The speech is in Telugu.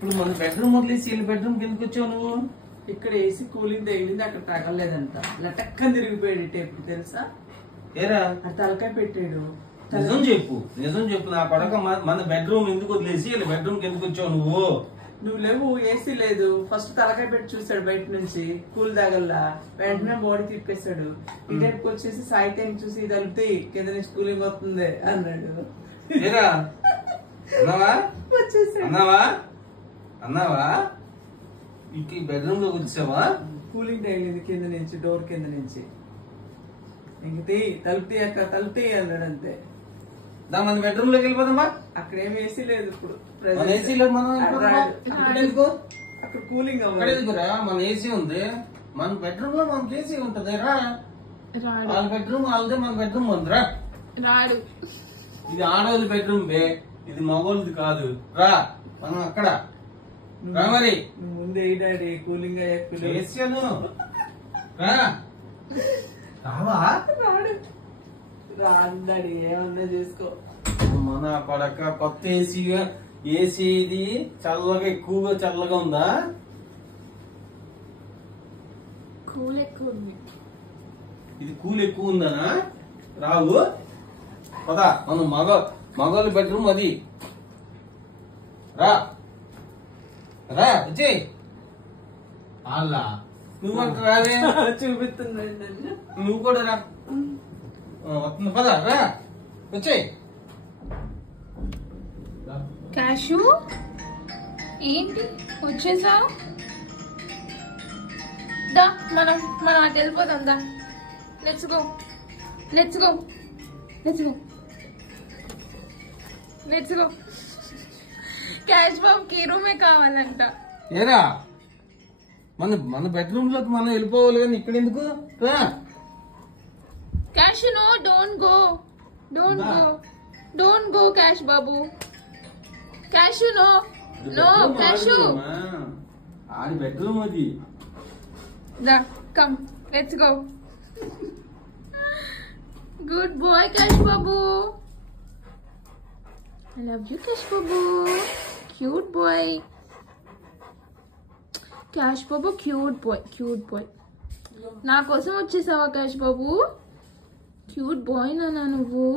ఇప్పుడు మన బెడ్రూమ్ వదిలేసి వీళ్ళ బెడ్రూమ్ కిందకి వచ్చావు నువ్వు. ఇక్కడ ఏసీ కూలింగ్ తగిలింది, అక్కడ తగలలేదంట. లటక్కని తిరిగిపోయాడు టేపు తెలుసా. ఏరా అది తలకాయ పెట్టాడు. నిజం చెప్పు, నిజం చెప్పు. నా కొడక మన బెడ్రూమ్ ఎందుకు వదిలేసి వీళ్ళ బెడ్రూమ్ కిందకి వచ్చావు నువ్వు. నువ్వు లేవు, ఏసీ లేదు. ఫస్ట్ తలకాయ పెట్టి చూసాడు బయట నుంచి, కూల్ తాగల్లా. వెంటనే బాడీ తిప్పేశాడు. ఈ టైప్కి వచ్చేసి సాయి టైం చూసి తలిపితే కింద నుంచి కూలింగ్ వస్తుంది అన్నాడు. ఏరా అన్నావా వచ్చేసాడు. అన్నావా అన్నావా ఇంక బెడ్రూమ్ లోకి వచ్చావా? కూలింగ్ తగిలింది కింద నుంచి, డోర్ కింద నుంచి. ఇంకటి తలుపుతీ అక్క తలుపుతీ అన్నాడు అంతే. మన బెడ్రూమ్ లోకి వెళ్ళిపోదామా? అక్కడ ఏం ఏసీ లేదు ఇప్పుడు. మన ఏసీ లేదు. మనం అక్కడ కూలింగ్ అవ్వదురా. మన ఏసీ ఉంది. మన బెడ్రూమ్ లో మనకి ఏసీ ఉంటది. రా వాళ్ళ బెడ్రూమ్ వాళ్ళదే, మన బెడ్రూమ్ ఉందిరా. రాడు. ఇది ఆడవాళ్ళ బెడ్రూమ్ బే, ఇది మగోళ్ళది కాదు. రా మనం అక్కడ రా. మరి ముందే డాడీ కూలింగ్ ఏసీను రా. రావా? రాడు. రాడు డాడీ, ఏమన్నా చేసుకో. మన కొడక కొత్త ఏసీ ఇది చల్లగా, ఎక్కువగా చల్లగా ఉందా? కూల్ ఎక్కువ ఉంది. ఇది కూల్ ఎక్కువ ఉందా? రావు పదా. మనం మగోళ్ళ బెడ్రూమ్ అది. రా రా విజయ్. అలా నువ్వు అంటే రావే. చూపిస్తున్నాడు. నువ్వు కూడా రా. వస్తుంది పదా. రా విజయ్. క్యాషు ఏంటి వచ్చేసావు? దా మనం అటు వెళ్ళిపోదాం. దా let's go let's go let's go let's go. Cash బాబుకి ఈ రూమే కావాలంట. ఏరా మన బెడ్రూమ్ లోకి మనం వెళ్ళిపోవాలి కానీ ఇక్కడ ఎందుకు? రా Cash no, don't go don't go don't go Cash బాబు. Cash no no Cash. ఆడి బెడ్రూమ్ అది. దా come let's go. Good boy Cash బాబు. I love you క్యాష్ బాబు. క్యూట్ బాయ్ క్యాష్ బాబు. Cute boy cute boy. నా కోసం వచ్చేసావా క్యాష్ బాబు? క్యూట్ బాయ్ నాన్న నువ్వు.